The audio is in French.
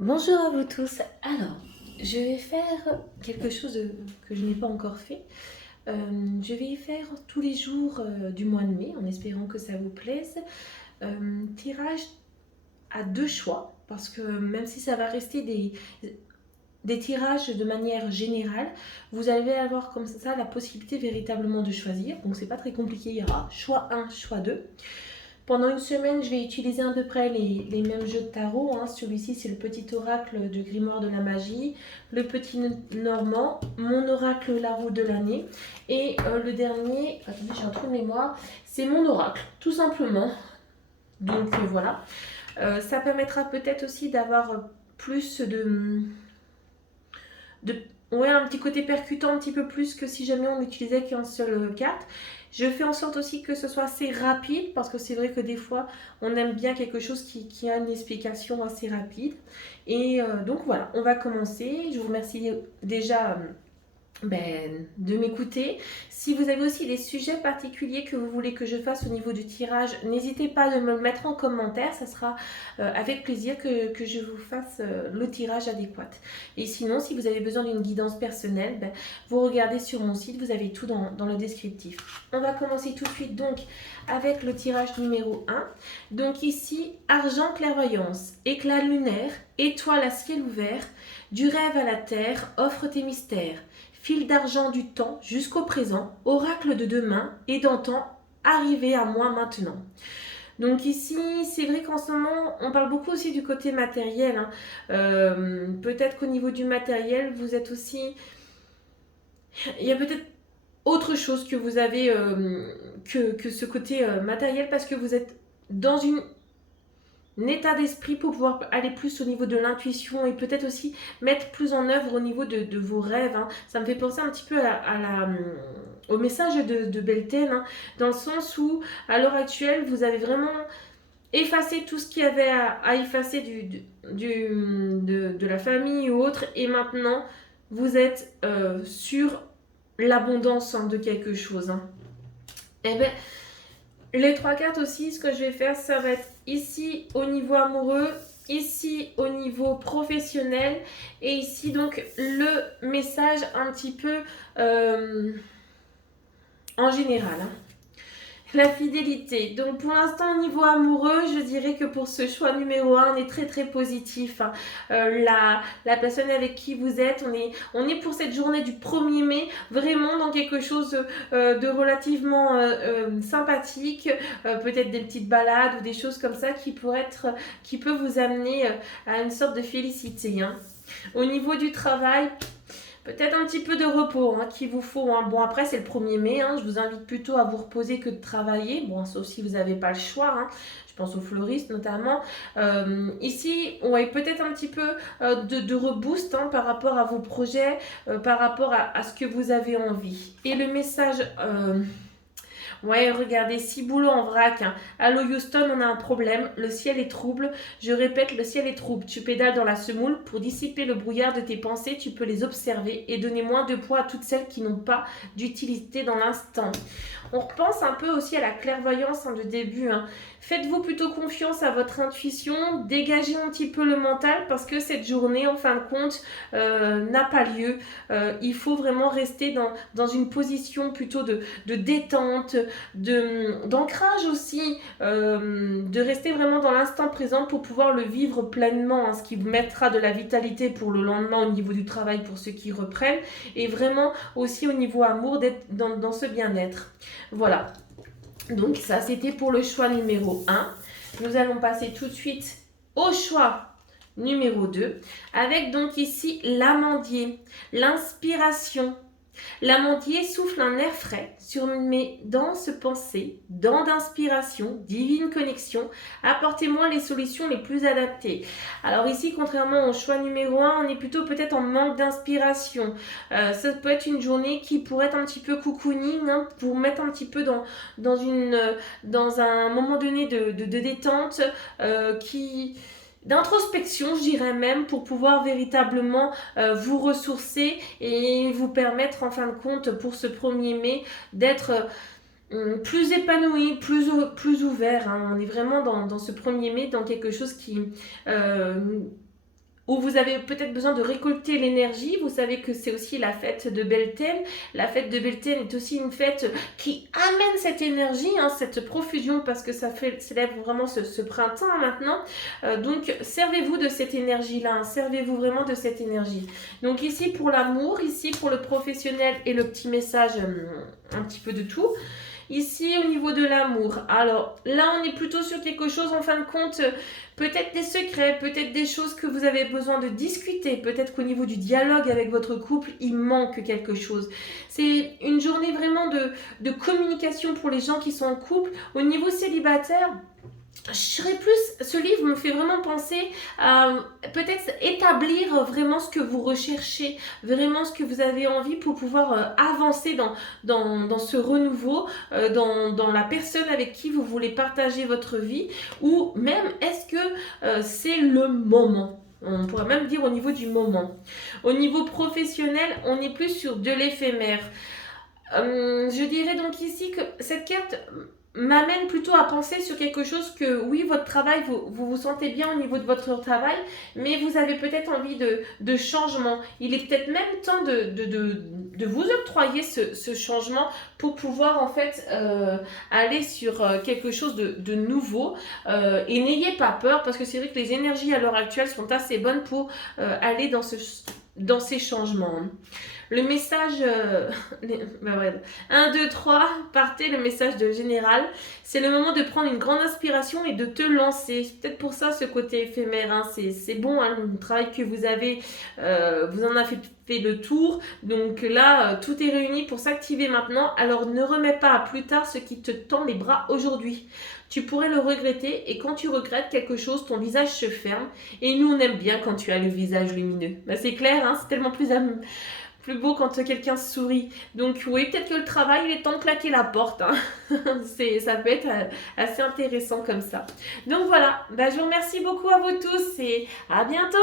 Bonjour à vous tous. Alors, je vais faire quelque chose que je n'ai pas encore fait. Je vais faire tous les jours du mois de mai, en espérant que ça vous plaise. Tirage à deux choix, parce que même si ça va rester des tirages de manière générale, vous allez avoir comme ça la possibilité véritablement de choisir. Donc c'est pas très compliqué, il y aura choix 1, choix 2. Pendant une semaine, je vais utiliser à peu près les mêmes jeux de tarot, hein. Celui-ci, c'est le petit oracle de Grimoire de la magie, le petit normand, mon oracle la roue de l'année. Et le dernier, attendez, j'ai un trou de mémoire, c'est mon oracle, tout simplement. Donc voilà. Ça permettra peut-être aussi d'avoir plus de ouais, un petit côté percutant un petit peu plus que si jamais on n'utilisait qu'une seule carte. Je fais en sorte aussi que ce soit assez rapide parce que c'est vrai que des fois on aime bien quelque chose qui a une explication assez rapide. Et donc voilà, on va commencer. Je vous remercie déjà de m'écouter. Si vous avez aussi des sujets particuliers que vous voulez que je fasse au niveau du tirage, n'hésitez pas à me le mettre en commentaire. Ça sera avec plaisir que je vous fasse le tirage adéquat. Et sinon, si vous avez besoin d'une guidance personnelle, vous regardez sur mon site, vous avez tout dans le descriptif. On va commencer tout de suite donc avec le tirage numéro 1. Donc ici, argent clairvoyance, éclat lunaire, étoile à ciel ouvert, du rêve à la terre, offre tes mystères. Fil d'argent du temps jusqu'au présent, oracle de demain et d'antan, arrivé à moi maintenant. Donc ici, c'est vrai qu'en ce moment, on parle beaucoup aussi du côté matériel, hein. Peut-être qu'au niveau du matériel, vous êtes aussi... Il y a peut-être autre chose que vous avez que ce côté matériel parce que vous êtes dans un état d'esprit pour pouvoir aller plus au niveau de l'intuition et peut-être aussi mettre plus en œuvre au niveau de vos rêves, hein. Ça me fait penser un petit peu au message de Beltane, hein, dans le sens où à l'heure actuelle vous avez vraiment effacé tout ce qu'il y avait à effacer de la famille ou autre et maintenant vous êtes sur l'abondance, hein, de quelque chose, hein. Et bien les trois cartes aussi, ce que je vais faire, ça va être ici au niveau amoureux, ici au niveau professionnel et ici donc le message un petit peu en général, hein. La fidélité. Donc pour l'instant au niveau amoureux, je dirais que pour ce choix numéro 1, on est très très positif, hein. La personne avec qui vous êtes, on est pour cette journée du 1er mai vraiment dans quelque chose de relativement sympathique, peut-être des petites balades ou des choses comme ça qui peut vous amener à une sorte de félicité, hein. Au niveau du travail, peut-être un petit peu de repos, hein, qu'il vous faut, hein. Bon, après, c'est le 1er mai, hein. Je vous invite plutôt à vous reposer que de travailler. Bon, sauf si vous n'avez pas le choix, hein. Je pense aux fleuristes notamment. Ici, ouais, peut-être un petit peu de reboost, hein, par rapport à vos projets, par rapport à ce que vous avez envie. Et le message ouais, regardez, 6 boulots en vrac, hein. Allô Houston, on a un problème. Le ciel est trouble. Je répète, le ciel est trouble. Tu pédales dans la semoule. Pour dissiper le brouillard de tes pensées, tu peux les observer et donner moins de poids à toutes celles qui n'ont pas d'utilité dans l'instant. On repense un peu aussi à la clairvoyance, hein, de début, hein. Faites-vous plutôt confiance à votre intuition, dégagez un petit peu le mental parce que cette journée, en fin de compte, n'a pas lieu. Il faut vraiment rester dans une position plutôt de détente, d'ancrage aussi, de rester vraiment dans l'instant présent pour pouvoir le vivre pleinement, hein, ce qui vous mettra de la vitalité pour le lendemain au niveau du travail pour ceux qui reprennent et vraiment aussi au niveau amour d'être dans ce bien-être. Voilà. Donc ça c'était pour le choix numéro 1. Nous allons passer tout de suite au choix numéro 2 avec donc ici l'amandier, l'inspiration. L'amandier souffle un air frais sur mes denses pensées, dents d'inspiration, divine connexion. Apportez-moi les solutions les plus adaptées. Alors ici, contrairement au choix numéro 1, on est plutôt peut-être en manque d'inspiration. Ça peut être une journée qui pourrait être un petit peu cocooning, hein, pour mettre un petit peu dans un moment donné de détente, qui d'introspection, je dirais même, pour pouvoir véritablement vous ressourcer et vous permettre, en fin de compte, pour ce 1er mai, d'être plus épanoui, plus ouvert, hein. On est vraiment dans ce 1er mai, dans quelque chose qui où vous avez peut-être besoin de récolter l'énergie. Vous savez que c'est aussi la fête de Beltane. La fête de Beltane est aussi une fête qui amène cette énergie, hein, cette profusion, parce que ça célèbre vraiment ce printemps maintenant. Donc, servez-vous de cette énergie-là, hein, servez-vous vraiment de cette énergie. Donc ici pour l'amour, ici pour le professionnel et le petit message, un petit peu de tout. Ici, au niveau de l'amour, alors là, on est plutôt sur quelque chose, en fin de compte, peut-être des secrets, peut-être des choses que vous avez besoin de discuter, peut-être qu'au niveau du dialogue avec votre couple, il manque quelque chose. C'est une journée vraiment de communication pour les gens qui sont en couple. Au niveau célibataire, je serais plus, ce livre me fait vraiment penser à peut-être établir vraiment ce que vous recherchez, vraiment ce que vous avez envie pour pouvoir avancer dans ce renouveau, dans la personne avec qui vous voulez partager votre vie, ou même est-ce que c'est le moment. On pourrait même dire au niveau du moment. Au niveau professionnel, on est plus sur de l'éphémère. Je dirais donc ici que cette carte m'amène plutôt à penser sur quelque chose que, oui, votre travail, vous sentez bien au niveau de votre travail, mais vous avez peut-être envie de changement. Il est peut-être même temps de vous octroyer ce changement pour pouvoir en fait aller sur quelque chose de nouveau. Et n'ayez pas peur, parce que c'est vrai que les énergies à l'heure actuelle sont assez bonnes pour aller dans ces changements. Le message, bref. 1, 2, 3, partez, le message de général. C'est le moment de prendre une grande inspiration et de te lancer. C'est peut-être pour ça ce côté éphémère, hein. C'est bon, hein, le travail que vous avez, vous en avez fait le tour. Donc là, tout est réuni pour s'activer maintenant. Alors ne remets pas à plus tard ce qui te tend les bras aujourd'hui. Tu pourrais le regretter, et quand tu regrettes quelque chose, ton visage se ferme. Et nous, on aime bien quand tu as le visage lumineux. Ben, c'est clair, hein, c'est tellement plus beau quand quelqu'un sourit. Donc oui, peut-être que le travail, il est temps de claquer la porte, hein. Ça peut être assez intéressant comme ça. Donc voilà, bah, je vous remercie beaucoup à vous tous et à bientôt.